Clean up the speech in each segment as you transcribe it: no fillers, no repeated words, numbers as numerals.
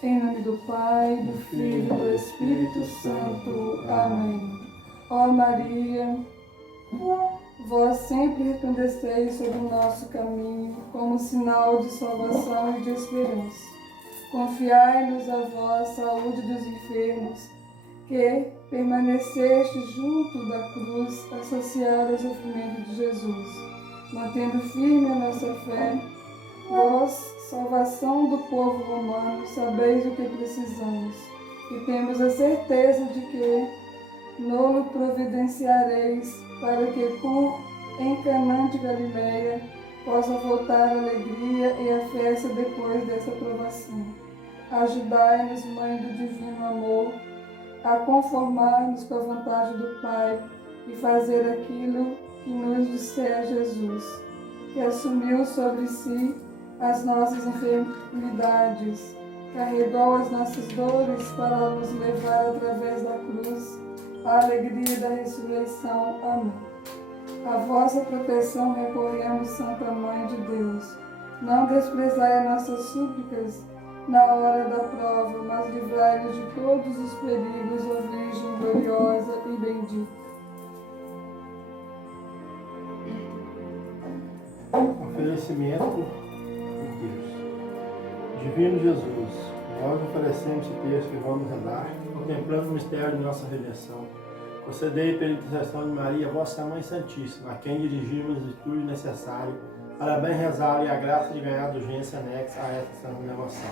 Em nome do Pai, do Filho e do Espírito Santo. Amém. Ó Maria, vós sempre resplandeceis sobre o nosso caminho como sinal de salvação e de esperança. Confiai-nos a vós, saúde dos enfermos, que permaneceste junto da cruz associada ao sofrimento de Jesus. Mantendo firme a nossa fé, vós, salvação do povo romano, sabeis o que precisamos, e temos a certeza de que nolo providenciareis para que em Canaã de Galileia possa voltar a alegria e a festa depois dessa provação. Ajudai-nos, Mãe do Divino Amor, a conformar-nos com a vontade do Pai e fazer aquilo que nos disser Jesus, que assumiu sobre si as nossas enfermidades, carregou as nossas dores para nos levar através da cruz à alegria da ressurreição. Amém. A vossa proteção recorremos, Santa Mãe de Deus. Não desprezai as nossas súplicas na hora da prova, mas livrai-nos de todos os perigos, ó Virgem gloriosa e bendita. Oferecimento de Deus. Divino Jesus, nós oferecemos esse texto que vamos rezar, contemplando o mistério de nossa redenção. Concedei pela intercessão de Maria, vossa Mãe Santíssima, a quem dirigimos o estudo necessário para bem rezar e a graça de ganhar urgência anexa a esta santa devoção.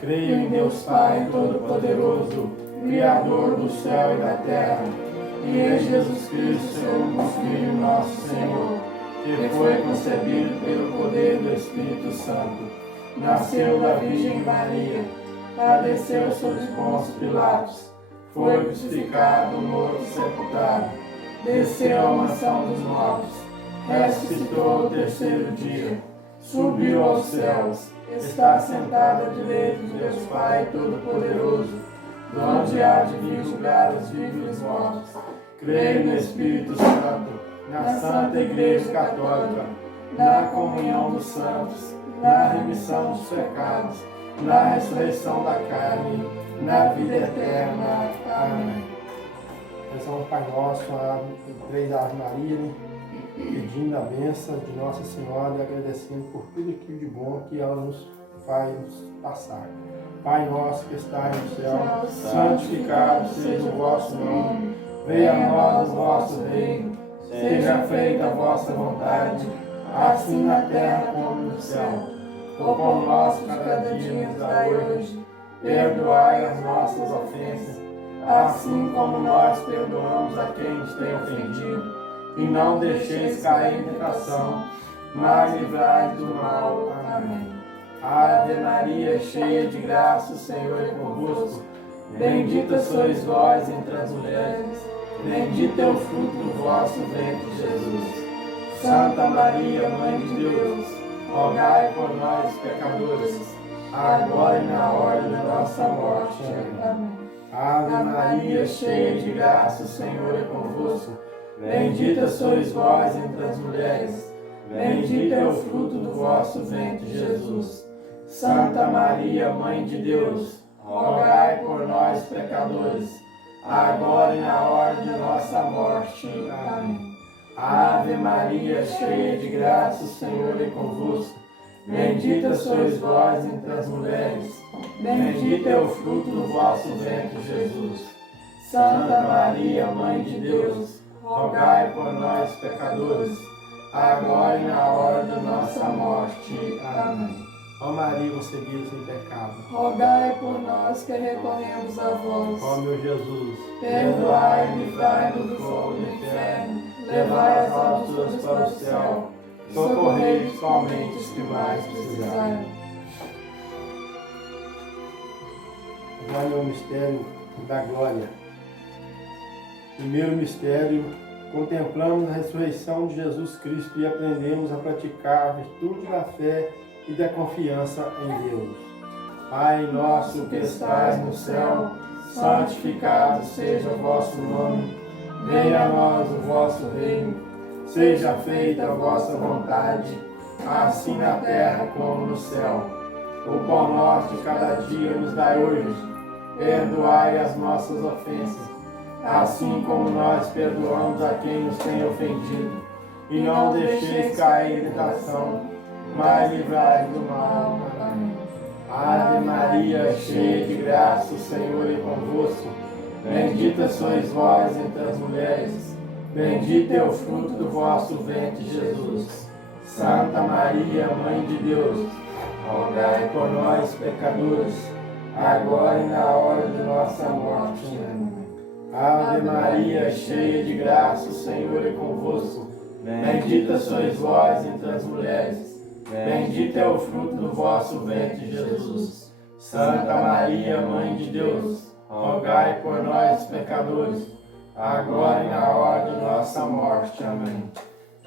Creio em Deus Pai Todo-Poderoso, Criador do céu e da terra, e em Jesus Cristo, seu único Filho, nosso Senhor, que foi concebido pelo poder do Espírito Santo, nasceu da Virgem Maria, padeceu sob Pôncio Pilatos, foi crucificado, morto e sepultado, desceu à mansão dos mortos, ressuscitou ao terceiro dia, subiu aos céus, está sentado à direita de Deus Pai Todo-Poderoso, de onde há de vir julgar os vivos e os mortos. Creio no Espírito Santo, na Santa Igreja Católica, na comunhão dos santos, na remissão dos pecados, na ressurreição da carne, na vida eterna. Amém. Rezamos Pai Nosso, três Ave Maria, pedindo a bênção de Nossa Senhora e agradecendo por tudo aquilo de bom que ela nos faz passar. Pai nosso que estais no céu, santificado seja o vosso nome, venha a nós o vosso reino, seja feita a vossa vontade, assim na terra como no céu. O pão nosso de cada dia nos dai hoje, perdoai as nossas ofensas, assim como nós perdoamos a quem nos tem ofendido, e não deixeis cair em tentação, mas livrai do mal. Amém. Ave Maria, cheia de graça, o Senhor é convosco. Bendita sois vós entre as mulheres, bendito é o fruto do vosso ventre, Jesus. Santa Maria, Mãe de Deus, rogai por nós, pecadores, agora e na hora da nossa morte. Amém. Ave Maria, cheia de graça, o Senhor é convosco. Bendita sois vós entre as mulheres, bendito é o fruto do vosso ventre, Jesus. Santa Maria, Mãe de Deus, rogai por nós, pecadores, agora e na hora de nossa morte. Amém. Ave Maria, cheia de graça, o Senhor é convosco. Bendita sois vós entre as mulheres, bendito é o fruto do vosso ventre, Jesus. Santa Maria, Mãe de Deus, rogai por nós, pecadores, agora e na hora de nossa morte. Amém. Ó Maria, concebida sem pecado, rogai por nós que recorremos a vós. ó meu Jesus, perdoai e livrai-nos do fogo do inferno, levai as almas todas para o céu, socorrei principalmente os que mais precisarem. Agora é o mistério da glória. Primeiro mistério, contemplamos a ressurreição de Jesus Cristo e aprendemos a praticar a virtude da fé e da confiança em Deus. Pai nosso que estais no céu, santificado seja o vosso nome, venha a nós o vosso reino, seja feita a vossa vontade, assim na terra como no céu. O pão nosso de cada dia nos dai hoje. Perdoai as nossas ofensas, assim como nós perdoamos a quem nos tem ofendido. E não deixeis cair em tentação, mas livrai do mal. Amém. Ave Maria, cheia de graça, o Senhor é convosco. Bendita sois vós entre as mulheres, bendito é o fruto do vosso ventre, Jesus. Santa Maria, Mãe de Deus, rogai por nós, pecadores, agora e na hora de nossa morte. Amém. Ave Maria, cheia de graça, o Senhor é convosco. Bendita sois vós entre as mulheres, bendito é o fruto do vosso ventre, Jesus. Santa Maria, Mãe de Deus, rogai por nós, pecadores, agora e na hora de nossa morte. Amém.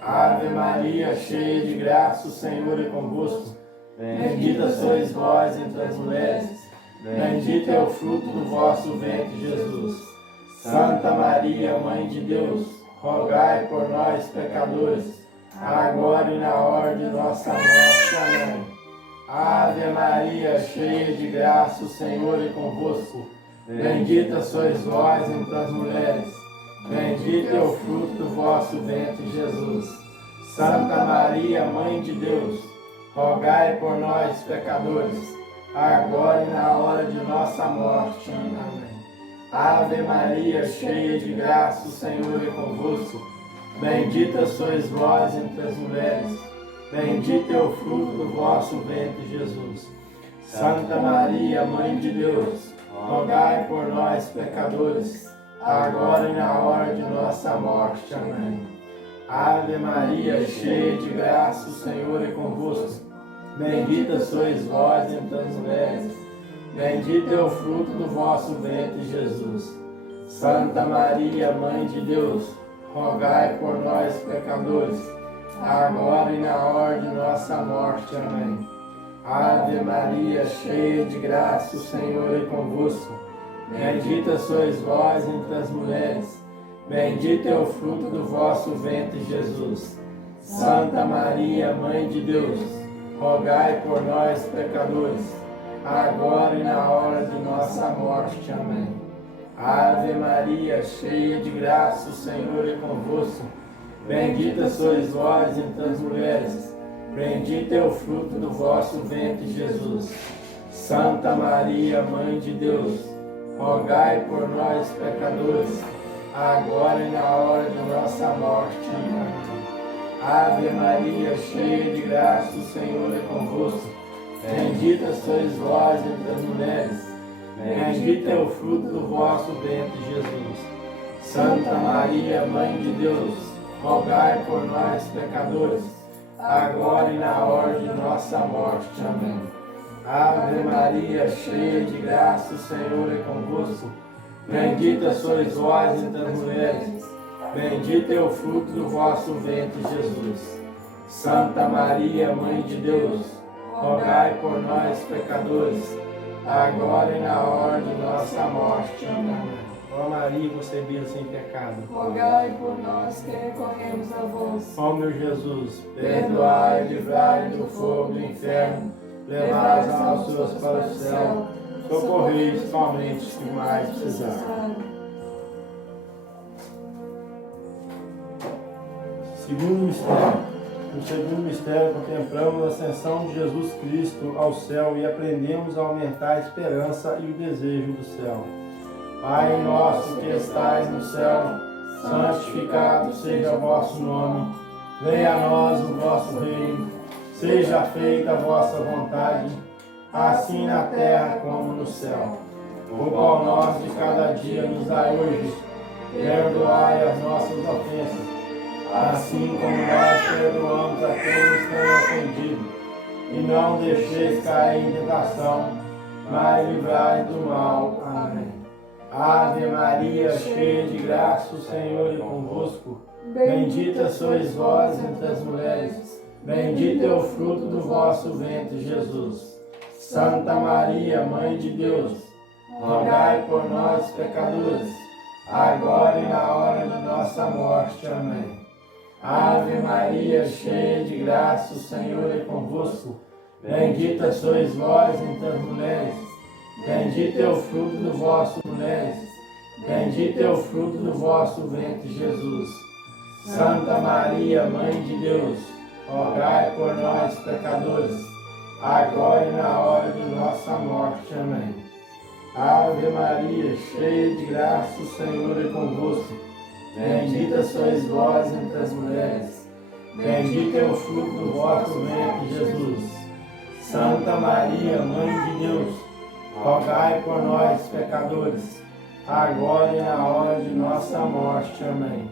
Ave Maria, cheia de graça, o Senhor é convosco. Bendita sois vós entre as mulheres, bendito é o fruto do vosso ventre, Jesus. Santa Maria, Mãe de Deus, rogai por nós, pecadores, agora e na hora de nossa morte. Amém. Ave Maria, cheia de graça, o Senhor é convosco. Bendita sois vós entre as mulheres, bendito é o fruto do vosso ventre, Jesus. Santa Maria, Mãe de Deus, rogai por nós, pecadores, agora e na hora de nossa morte. Amém. Ave Maria, cheia de graça, o Senhor é convosco. Bendita sois vós entre as mulheres, bendito é o fruto do vosso ventre, Jesus. Santa Maria, Mãe de Deus, rogai por nós, pecadores, agora e na hora de nossa morte. Amém. Ave Maria, cheia de graça, o Senhor é convosco. Bendita sois vós entre as mulheres, bendito é o fruto do vosso ventre, Jesus. Santa Maria, Mãe de Deus, rogai por nós, pecadores, agora e na hora de nossa morte. Amém. Ave Maria, cheia de graça, o Senhor é convosco. Bendita sois vós entre as mulheres, bendito é o fruto do vosso ventre, Jesus. Santa Maria, Mãe de Deus, rogai por nós, pecadores, agora e na hora de nossa morte. Amém. Ave Maria, cheia de graça, o Senhor é convosco. Bendita sois vós entre as mulheres, bendito é o fruto do vosso ventre, Jesus. Santa Maria, Mãe de Deus, rogai por nós, pecadores, agora e na hora de nossa morte. Amém. Ave Maria, cheia de graça, o Senhor é convosco. Bendita sois vós entre as mulheres, bendito é o fruto do vosso ventre, Jesus. Santa Maria, Mãe de Deus, rogai por nós, pecadores, agora e na hora de nossa morte. Amém. Ave Maria, cheia de graça, o Senhor é convosco. Bendita sois vós entre as mulheres, bendito é o fruto do vosso ventre, Jesus. Santa Maria, Mãe de Deus, rogai por nós, pecadores, agora e na hora de nossa morte. Amém. Ó Maria, concebida sem pecado, rogai por nós que recorremos a vós. ó meu Jesus, perdoai e livrai do fogo do inferno, levai as almas para o céu, socorrei principalmente os que mais precisarem. Segundo mistério. No segundo mistério, contemplamos a ascensão de Jesus Cristo ao céu e aprendemos a aumentar a esperança e o desejo do céu. Pai nosso que estais no céu, santificado seja o vosso nome. Venha a nós o vosso reino. Seja feita a vossa vontade, assim na terra como no céu. O pão nosso de cada dia nos dai hoje. Perdoai as nossas ofensas, assim como nós perdoamos a quem nos tem ofendido. E não deixeis cair em tentação, mas livrai do mal. Amém. Ave Maria, cheia de graça, o Senhor é convosco. Bendita sois vós entre as mulheres, bendito é o fruto do vosso ventre, Jesus. Santa Maria, Mãe de Deus, rogai por nós, pecadores, agora e na hora de nossa morte. Amém. Ave Maria, cheia de graça, o Senhor é convosco. Bendita sois vós entre as mulheres, bendito é o fruto do vosso mulheres, bendito é o fruto do vosso ventre, Jesus. Santa Maria, Mãe de Deus, rogai por nós, pecadores, agora e na hora de nossa morte. Amém. Ave Maria, cheia de graça, o Senhor é convosco. Bendita sois vós entre as mulheres, bendito é o fruto do vosso ventre, Jesus. Santa Maria, Mãe de Deus, rogai por nós, pecadores, agora e na hora de nossa morte. Amém.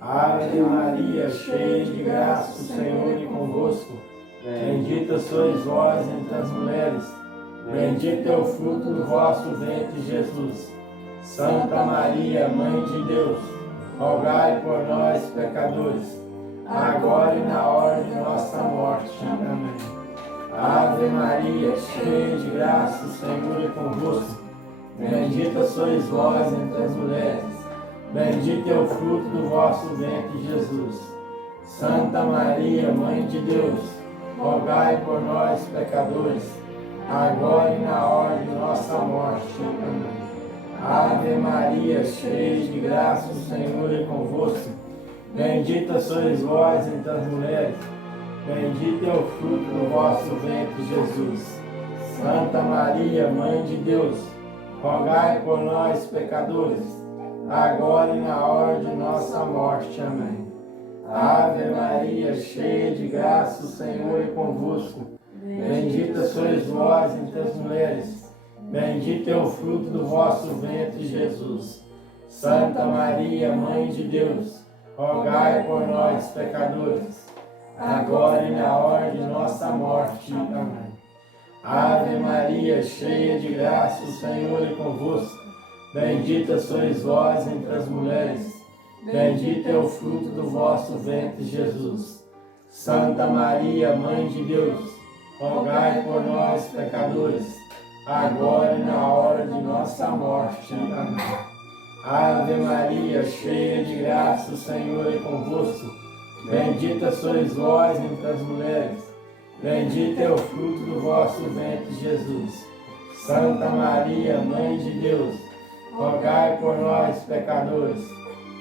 Ave Maria, cheia de graça, o Senhor é convosco. Bendita sois vós entre as mulheres, bendito é o fruto do vosso ventre, Jesus. Santa Maria, Mãe de Deus, rogai por nós, pecadores, agora e na hora de nossa morte. Amém. Ave Maria, cheia de graça, o Senhor é convosco. Bendita sois vós entre as mulheres, bendito é o fruto do vosso ventre, Jesus. Santa Maria, Mãe de Deus, rogai por nós, pecadores, agora e na hora de nossa morte. Amém. Ave Maria, cheia de graça, o Senhor é convosco. Bendita sois vós entre as mulheres, bendito é o fruto do vosso ventre, Jesus. Santa Maria, Mãe de Deus, rogai por nós, pecadores, agora e na hora de nossa morte. Amém. Ave Maria, cheia de graça, o Senhor é convosco. Bendita sois vós entre as mulheres, bendito é o fruto do vosso ventre, Jesus. Santa Maria, Mãe de Deus, rogai por nós, pecadores, agora e na hora de nossa morte. Amém. Ave Maria, cheia de graça, o Senhor é convosco. Bendita sois vós entre as mulheres, bendito é o fruto do vosso ventre, Jesus. Santa Maria, Mãe de Deus, rogai por nós, pecadores, agora e na hora de nossa morte. Amém. Ave Maria, cheia de graça, o Senhor é convosco. Bendita sois vós entre as mulheres, bendito é o fruto do vosso ventre, Jesus. Santa Maria, Mãe de Deus, rogai por nós, pecadores,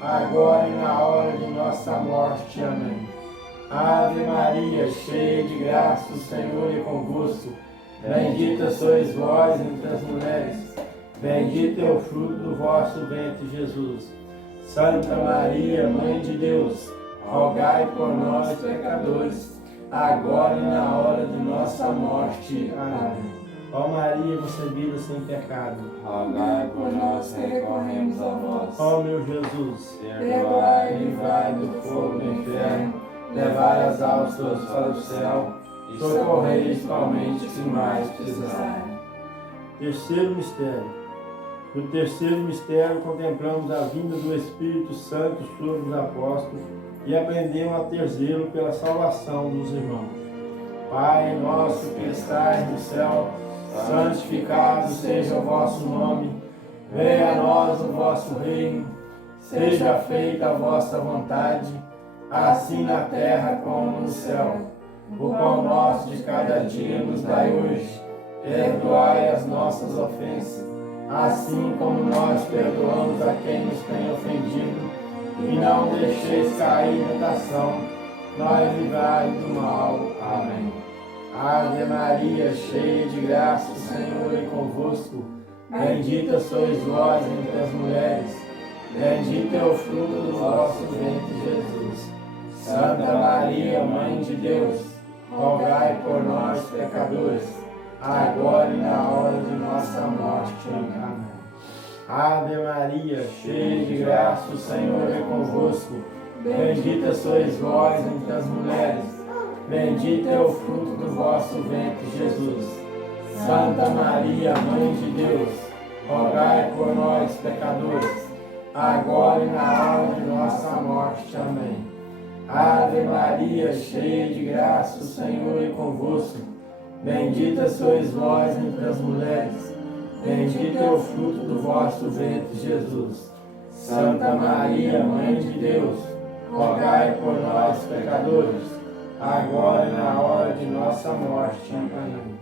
agora e na hora de nossa morte. Amém. Ave Maria, cheia de graça, o Senhor é convosco. Bendita sois vós entre as mulheres, bendito é o fruto do vosso ventre, Jesus. Santa Maria, Mãe de Deus, rogai por nós, pecadores, agora e na hora de nossa morte. Amém. Ó Maria, concebida sem pecado, rogai por nós que recorremos a vós. Ó meu Jesus, perdoai e livrai do fogo do inferno, levai as almas todas para o céu e socorrei principalmente os que mais precisarem. Terceiro mistério. No terceiro mistério, contemplamos a vinda do Espírito Santo sobre os apóstolos e aprendemos a ter zelo pela salvação dos irmãos. Pai nosso que estais no céu, santificado seja o vosso nome. Venha a nós o vosso reino. Seja feita a vossa vontade, assim na terra como no céu. O pão nosso de cada dia nos dai hoje. Perdoai as nossas ofensas, assim como nós perdoamos a quem nos tem ofendido. E não deixeis cair em tentação, mas livrai do mal. Amém. Ave Maria, cheia de graça, o Senhor é convosco. Bendita sois vós entre as mulheres, bendito é o fruto do vosso ventre, Jesus. Santa Maria, Mãe de Deus, rogai por nós, pecadores, agora e na hora de nossa morte. Amém. Ave Maria, cheia de graça, o Senhor é convosco. Bendita sois vós entre as mulheres, bendito é o fruto do vosso ventre, Jesus. Santa Maria, Mãe de Deus, rogai por nós, pecadores, agora e na hora de nossa morte. Amém. Ave Maria, cheia de graça, o Senhor é convosco. Bendita sois vós entre as mulheres, bendito é o fruto do vosso ventre, Jesus. Santa Maria, Mãe de Deus, rogai por nós, pecadores, agora e na hora de nossa morte. Amém.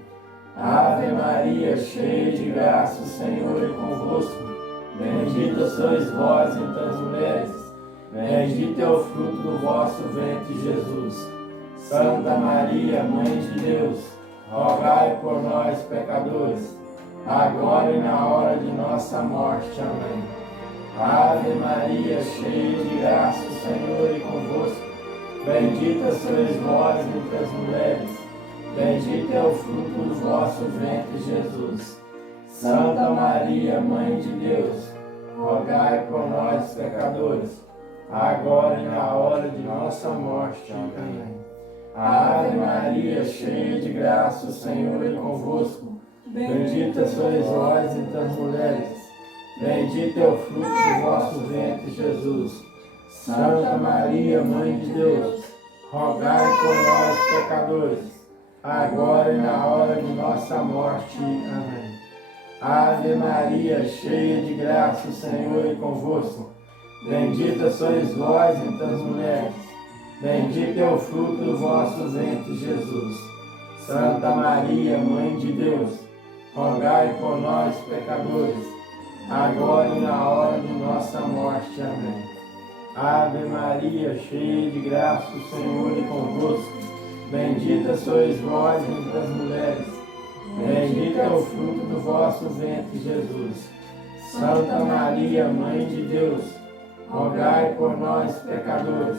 Ave Maria, cheia de graça, o Senhor é convosco. Bendita sois vós entre as mulheres, bendito é o fruto do vosso ventre, Jesus. Santa Maria, Mãe de Deus, rogai por nós, pecadores, agora e na hora de nossa morte. Amém. Ave Maria, cheia de graça, o Senhor é convosco. Bendita sois vós entre as mulheres, bendito é o fruto do vosso ventre, Jesus. Santa Maria, Mãe de Deus, rogai por nós, pecadores, agora e na hora de nossa morte. Amém. Ave Maria, cheia de graça, o Senhor é convosco. Bendita sois vós entre as mulheres, bendito é o fruto do vosso ventre, Jesus. Santa Maria, Mãe de Deus, rogai por nós, pecadores, agora e na hora de nossa morte. Amém. Ave Maria, cheia de graça, o Senhor é convosco. Bendita sois vós entre as mulheres, bendito é o fruto do vosso ventre, Jesus. Santa Maria, Mãe de Deus, rogai por nós, pecadores, agora e na hora de nossa morte. Amém. Ave Maria, cheia de graça, o Senhor é convosco. Bendita sois vós entre as mulheres, bendito é o fruto do vosso ventre, Jesus. Santa Maria, Mãe de Deus, rogai por nós, pecadores,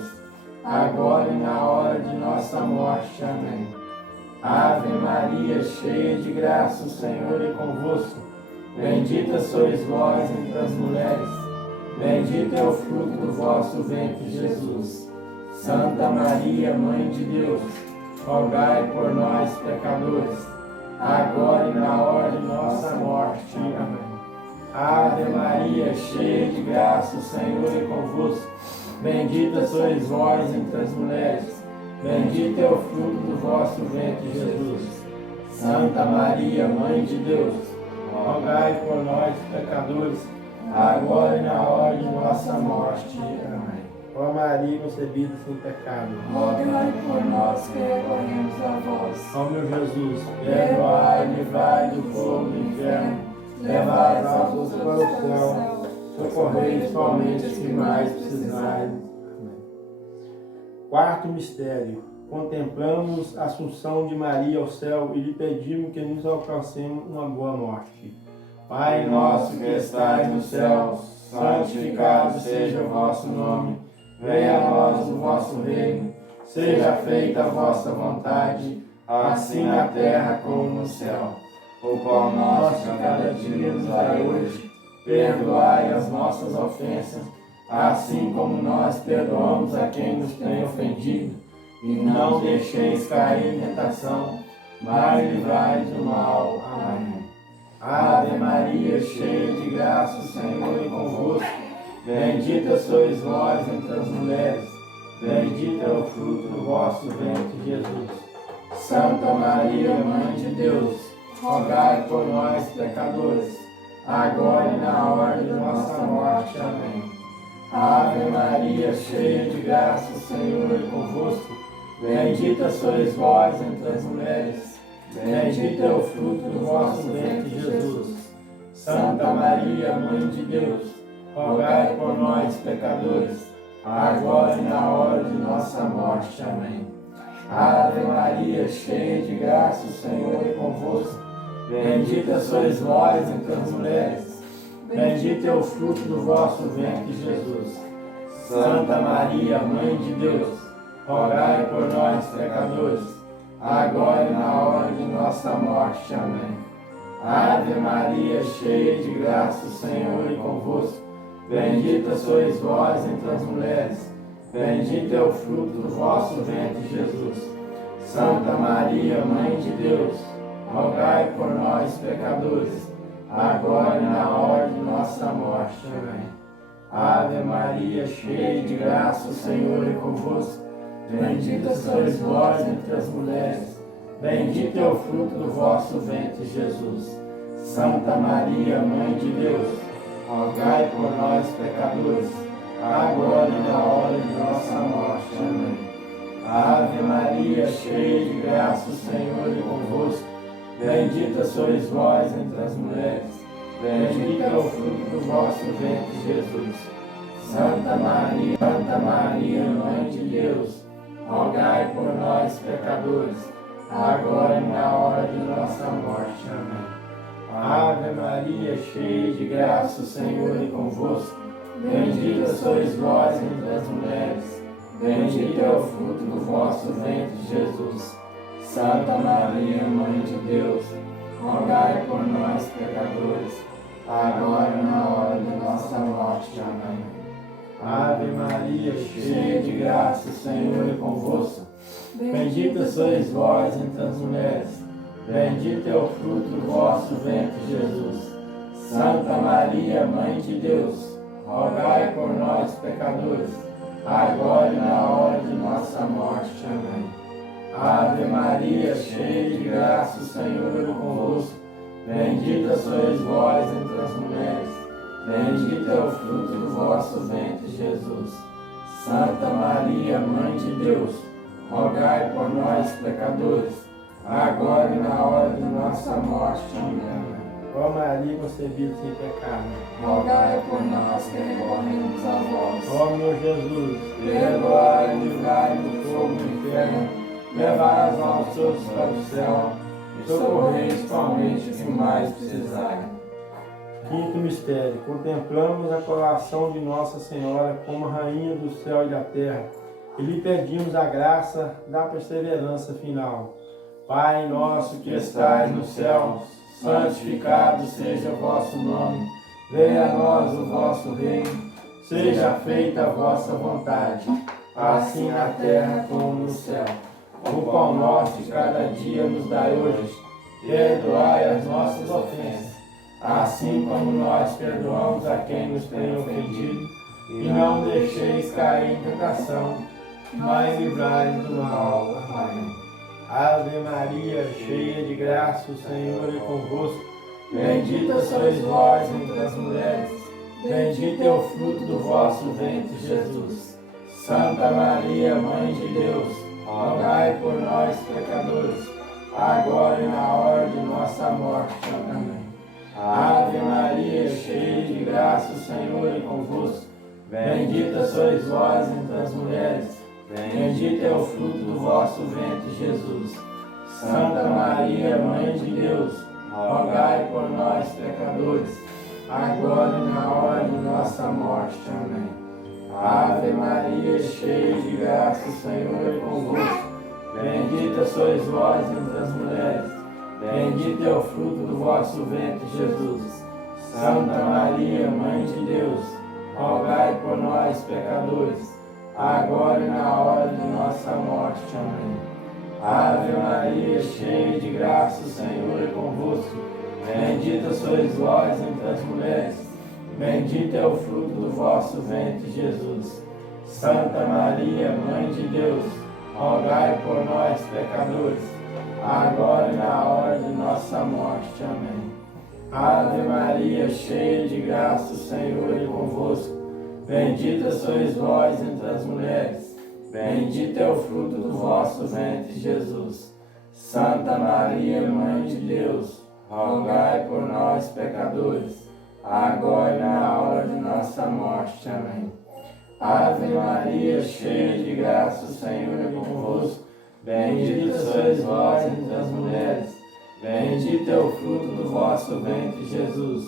agora e na hora de nossa morte. Amém. Ave Maria, cheia de graça, o Senhor é convosco. Bendita sois vós entre as mulheres, bendito é o fruto do vosso ventre, Jesus. Santa Maria, Mãe de Deus, rogai por nós, pecadores, agora e na hora de nossa morte. Amém. Ave Maria, cheia de graça, o Senhor é convosco. Bendita sois vós entre as mulheres, bendito é o fruto do vosso ventre, Jesus. Santa Maria, Mãe de Deus, rogai por nós, pecadores, agora e na hora de nossa morte. Amém. Ó Maria, concebida sem pecado, rogai por nós que recorremos a vós. ó meu Jesus, perdoai e livrai do fogo do inferno, levai as almas para o céu, socorrei principalmente os que mais precisarem. Quarto mistério. Contemplamos a Assunção de Maria ao céu e lhe pedimos que nos alcancemos uma boa morte. Pai nosso que estais no céu, santificado seja o vosso nome. Venha a nós o vosso reino. Seja feita a vossa vontade, assim na terra como no céu. O pão nosso de cada dia nos dai hoje. Perdoai as nossas ofensas, assim como nós perdoamos a quem nos tem ofendido. E não deixeis cair em tentação, mas livrai do mal. Amém. Ave Maria, cheia de graça, o Senhor é convosco. Bendita sois vós entre as mulheres, bendito é o fruto do vosso ventre, Jesus. Santa Maria, Mãe de Deus, rogai por nós, pecadores, agora e na hora de nossa morte. Amém. Ave Maria, cheia de graça, o Senhor é convosco. Bendita sois vós entre as mulheres, bendito é o fruto do vosso ventre, Jesus. Santa Maria, Mãe de Deus, rogai por nós, pecadores, agora e na hora de nossa morte. Amém. Ave Maria, cheia de graça, o Senhor é convosco. Bendita sois vós entre as mulheres, bendito é o fruto do vosso ventre, Jesus. Santa Maria, Mãe de Deus, rogai por nós, pecadores, agora e na hora de nossa morte. Amém. Ave Maria, cheia de graça, o Senhor é convosco. Bendita sois vós entre as mulheres, bendito é o fruto do vosso ventre, Jesus. Santa Maria, Mãe de Deus, rogai por nós, pecadores, agora e na hora de nossa morte. Amém. Ave Maria, cheia de graça, o Senhor é convosco. Bendita sois vós entre as mulheres, bendito é o fruto do vosso ventre, Jesus. Santa Maria, Mãe de Deus, rogai por nós, pecadores, agora e na hora de nossa morte. Amém. Ave Maria, cheia de graça, o Senhor é convosco. Bendita sois vós entre as mulheres. Bendito é o fruto do vosso ventre, Jesus. Santa Maria, Mãe de Deus, rogai por nós, pecadores, agora e na hora de nossa morte. Amém. Ave Maria, cheia de graça, o Senhor é convosco. Bendita sois vós entre as mulheres. Bendito é o fruto do vosso ventre, Jesus. Santa Maria, Mãe de Deus, rogai por nós, pecadores, agora e na hora de nossa morte. Amém. Ave Maria, cheia de graça, o Senhor é convosco. Bendita sois vós entre as mulheres. Bendito é o fruto do vosso ventre, Jesus. Santa Maria, Mãe de Deus, rogai por nós, pecadores, agora e na hora de nossa morte. Amém. Ave Maria, cheia de graça, o Senhor é convosco. Bendita sois vós entre as mulheres. Bendito é o fruto do vosso ventre, Jesus. Santa Maria, Mãe de Deus, rogai por nós, pecadores, agora e na hora de nossa morte. Amém. Ó Maria, concebida sem pecado, rogai por nós que recorremos a vós. ó meu Jesus, perdoai e livrai do fogo do inferno, levai as almas todas para o céu e socorrei principalmente os que mais precisarem. Quinto mistério, contemplamos a coroação de Nossa Senhora como Rainha do céu e da terra e lhe pedimos a graça da perseverança final. Pai nosso que estais no céu, santificado seja o vosso nome. Venha a nós o vosso reino. Seja feita a vossa vontade, assim na terra como no céu. O pão nosso de cada dia nos dai hoje. Perdoai as nossas ofensas, assim como nós perdoamos a quem nos tem ofendido. E não deixeis cair em tentação, mas livrai-nos do mal. Amém. Ave Maria, cheia de graça, o Senhor é convosco. Bendita sois vós entre as mulheres. Bendito é o fruto do vosso ventre, Jesus. Santa Maria, Mãe de Deus, rogai por nós, pecadores, agora e na hora de nossa morte. Amém. Ave Maria, cheia de graça, o Senhor é convosco. Bendita sois vós entre as mulheres. Bendito é o fruto do vosso ventre, Jesus. Santa Maria, Mãe de Deus, rogai por nós, pecadores, agora e na hora de nossa morte. Amém. Ave Maria, cheia de graça, o Senhor é convosco. Bendita sois vós entre as mulheres. Bendito é o fruto do vosso ventre, Jesus. Santa Maria, Mãe de Deus, rogai por nós, pecadores, agora e na hora de nossa morte. Amém. Ave Maria, cheia de graça, o Senhor é convosco. Bendita sois vós entre as mulheres. Bendito é o fruto do vosso ventre, Jesus. Santa Maria, Mãe de Deus, rogai por nós, pecadores, agora e na hora de nossa morte. Amém. Ave Maria, cheia de graça, o Senhor é convosco. Bendita sois vós entre as mulheres. Bendito é o fruto do vosso ventre, Jesus. Santa Maria, Mãe de Deus, rogai por nós, pecadores, agora e na hora de nossa morte. Amém. Ave Maria, cheia de graça, o Senhor é convosco. Bendita sois vós entre as mulheres. Bendito é o fruto do vosso ventre, Jesus.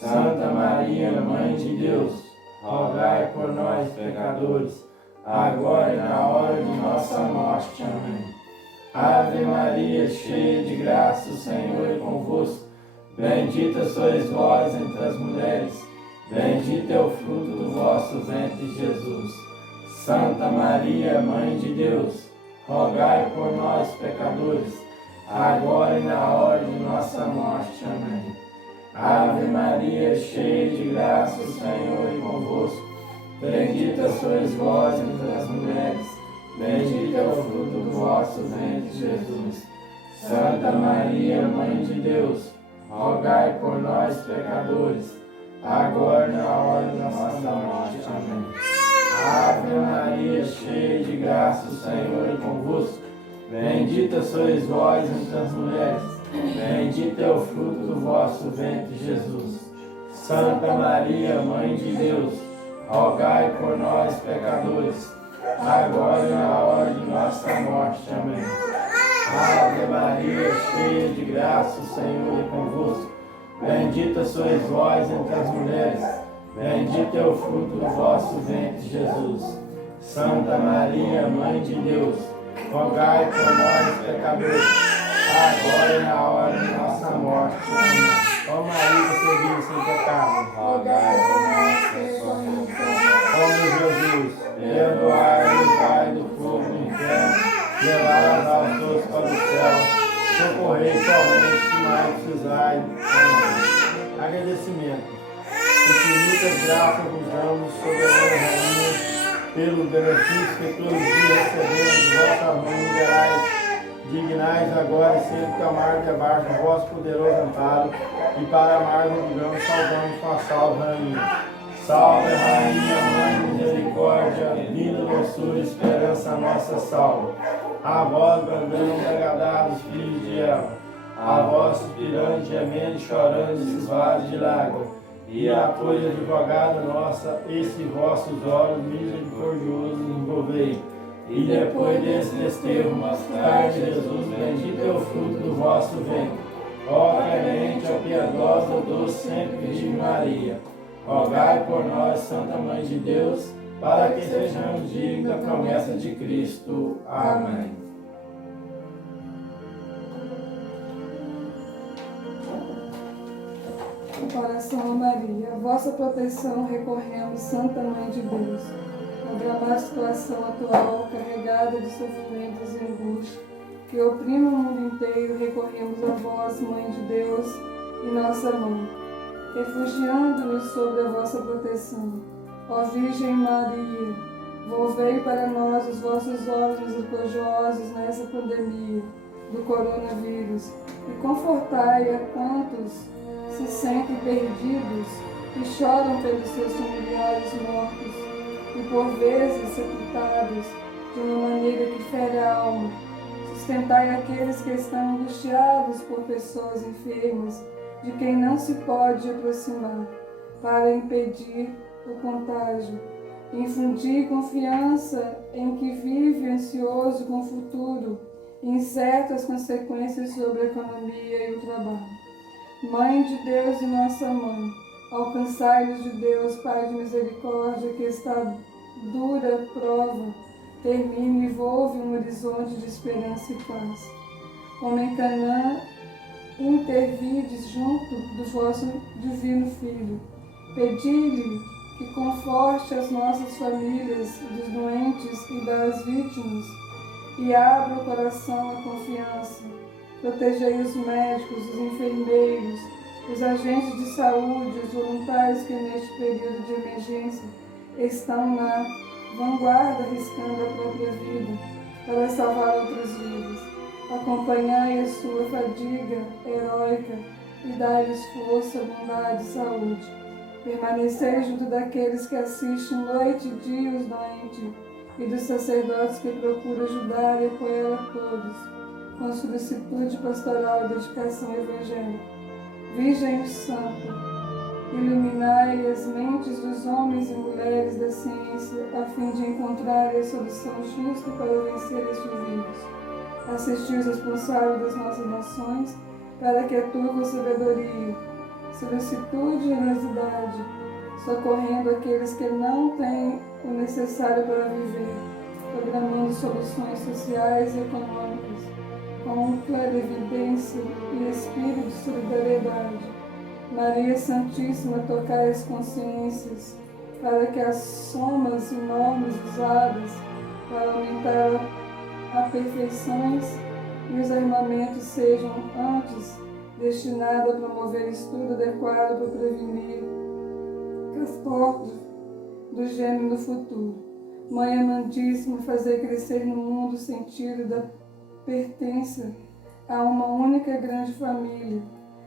Santa Maria, Mãe de Deus, rogai por nós, pecadores, agora e na hora de nossa morte. Amém. Ave Maria, cheia de graça, o Senhor é convosco. Bendita sois vós entre as mulheres. Bendito é o fruto do vosso ventre, Jesus. Santa Maria, Mãe de Deus, rogai por nós, pecadores, agora e na hora de nossa morte. Amém. Ave Maria, cheia de graça, o Senhor é convosco. Bendita sois vós entre as mulheres. Bendito é o fruto do vosso ventre, Jesus. Santa Maria, Mãe de Deus, rogai por nós, pecadores, agora e na hora de nossa morte. Amém. Ave Maria, cheia de graça, o Senhor é convosco. Bendita sois vós entre as mulheres, bendito é o fruto do vosso ventre, Jesus. Santa Maria, Mãe de Deus, rogai por nós, pecadores, agora e na hora de nossa morte. Amém. Ave Maria, cheia de graça, o Senhor é convosco. Bendita sois vós entre as mulheres, bendito é o fruto do vosso ventre, Jesus. Santa Maria, Mãe de Deus, rogai por nós, pecadores, agora e na hora de nossa morte. Amém. Ó Maria, concebida sem pecado, rogai por nós, pecadores. Ó meu Jesus, perdoai-nos, Pai do fogo do inferno, levai as almas todas para o céu, socorrei somente que mais precisai. Amém. Agradecimento. Infinitas graças vos damos, soberana Rainha, pelo benefício que todos os dias recebemos de vossa mão liberais. Dignais agora e sempre clamar debaixo do vosso poderoso amparo, e para amar rogamos, salvamos com a salve, Rainha. Salve, Rainha, Mãe de misericórdia, linda doçura, esperança nossa salva. A vós brandamos agradados, filhos de Eva, a vós suspirando, gemendo e chorando esses vales de lágrimas, e a pois advogada nossa, esses vossos olhos misericordiosos envolvei. E depois desse desterro, mostrai Jesus, bendito é o fruto do vosso ventre. Ó clemente, ó piedosa, ó doce sempre Virgem Maria, rogai por nós, Santa Mãe de Deus, para que sejamos dignos da promessa de Cristo. Amém. Coração a Maria, a vossa proteção recorremos, Santa Mãe de Deus. Na dramática situação atual, carregada de sofrimentos e angústia, que oprime o mundo inteiro, recorremos a vós, Mãe de Deus e nossa Mãe, refugiando-nos sob a vossa proteção. Ó Virgem Maria, volvei para nós os vossos olhos misericordiosos nessa pandemia do coronavírus e confortai a quantos se sentem perdidos e choram pelos seus familiares mortos e por vezes sepultados de uma maneira que fere a alma. Sustentai aqueles que estão angustiados por pessoas enfermas, de quem não se pode aproximar, para impedir o contágio. Infundir confiança em que vive ansioso com o futuro e incerto as consequências sobre a economia e o trabalho. Mãe de Deus e nossa Mãe, alcançai-nos de Deus, Pai de misericórdia, que esta dura prova termine e volve um horizonte de esperança e paz. Como em Canaã, intervides junto do vosso divino Filho. Pedi-lhe que conforte as nossas famílias dos doentes e das vítimas e abra o coração à confiança. Protegei os médicos, os enfermeiros, os agentes de saúde, os voluntários que neste período de emergência estão na vanguarda arriscando a própria vida para salvar outras vidas. Acompanhai a sua fadiga heróica e dai-lhes força, bondade e saúde. Permanecei junto daqueles que assistem noite e dia os doentes e dos sacerdotes que procuram ajudar e apoiar a todos, com solicitude pastoral e dedicação evangélica. Virgem Santa, iluminai as mentes dos homens e mulheres da ciência, a fim de encontrarem a solução justa para vencer este vírus. Assisti os responsáveis das nossas nações, para que atuem com sabedoria, solicitude e generosidade, socorrendo aqueles que não têm o necessário para viver, programando soluções sociais e econômicas, com clarividência e espírito de solidariedade. Maria Santíssima, tocai as consciências, para que as somas enormes usadas para aumentar a perfeições e os armamentos sejam antes destinados a promover estudo adequado para prevenir transporte do gênero no futuro. Mãe amantíssima, fazer crescer no mundo o sentido da pertença a uma única grande família,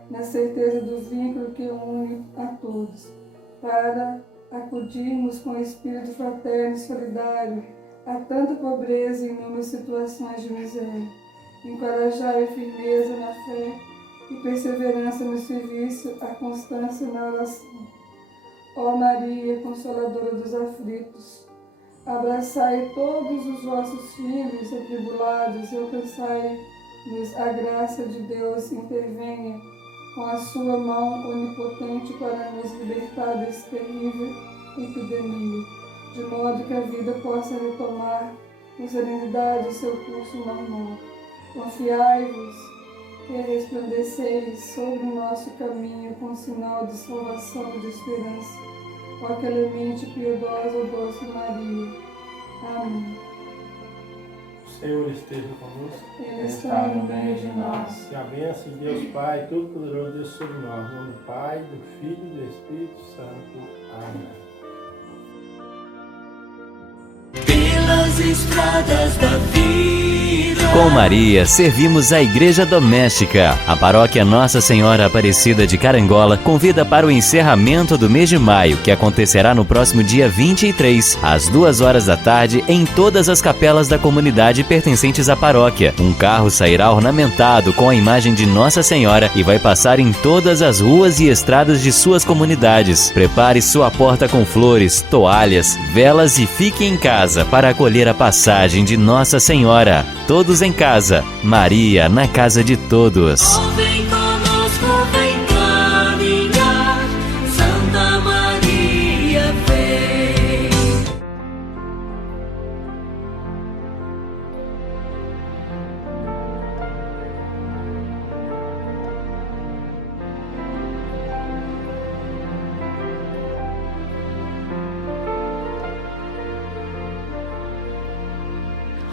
na certeza do vínculo que une a todos, para acudirmos com espírito fraterno e solidário a tanta pobreza e inúmeras situações de miséria. Encorajai a firmeza na fé e perseverança no serviço, a constância na oração. Ó Maria, Consoladora dos aflitos, abraçai todos os vossos filhos atribulados e alcançai-nos a graça de Deus. Intervenha com a sua mão onipotente para nos libertar desse terrível epidemia, de modo que a vida possa retomar com serenidade o seu curso normal. Confiai-vos que resplandeceis sobre o nosso caminho com sinal de salvação e de esperança. Ó clemente, piedosa, doce Maria. Amém. O Senhor esteja conosco. Ele está no meio de nós. Que a bênção de Deus Pai, Todo-Poderoso, Deus sobre nós. Em nome do Pai, do Filho e do Espírito Santo. Amém. Pelas estradas da vida. Com Maria, servimos a Igreja Doméstica. A paróquia Nossa Senhora Aparecida de Carangola convida para o encerramento do mês de maio, que acontecerá no próximo dia 23, às 2 horas da tarde, em todas as capelas da comunidade pertencentes à paróquia. Um carro sairá ornamentado com a imagem de Nossa Senhora e vai passar em todas as ruas e estradas de suas comunidades. Prepare sua porta com flores, toalhas, velas e fique em casa para acolher a passagem de Nossa Senhora. Todos em casa, Maria na casa de todos. Vem conosco, vem caminhar, Santa Maria vem.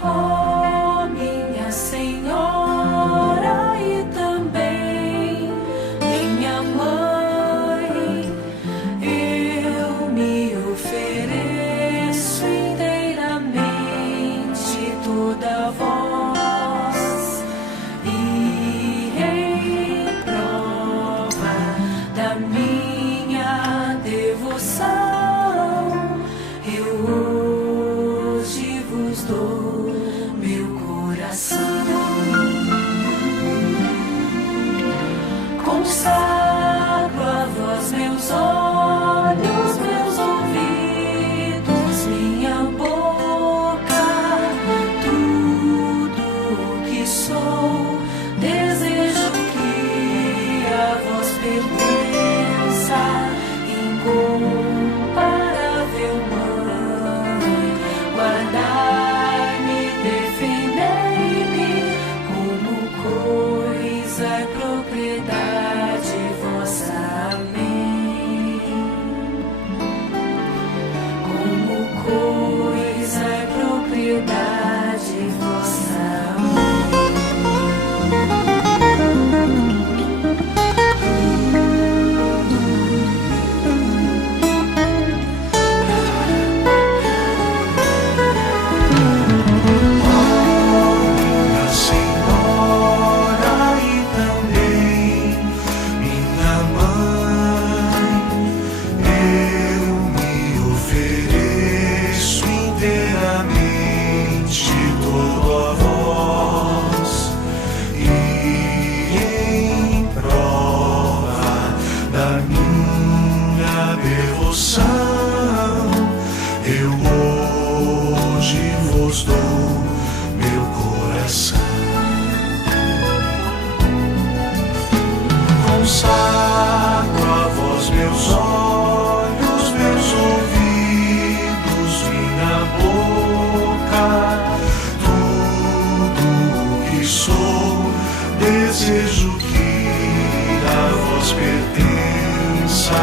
Oh, minha Senhora e também minha mãe, eu me ofereço inteiramente toda a vós, e em prova da minha devoção eu hoje vos dou meu coração. Consagro a vós meus olhos, meus ouvidos, minha boca, tudo o que sou. Desejo que a vós pertença, incomparável Mãe. Guardai-me, defendei-me, como coisa e propriedade vossa. Amém. Como coisa e propriedade vossa. Minha Senhora e também minha mãe, eu me ofereço inteiramente todo a vós, e em prova da minha devoção eu hoje vos dou meu coração. Consagro a vós meus olhos, meus ouvidos, minha boca, tudo o que sou. Desejo que a vós pertença,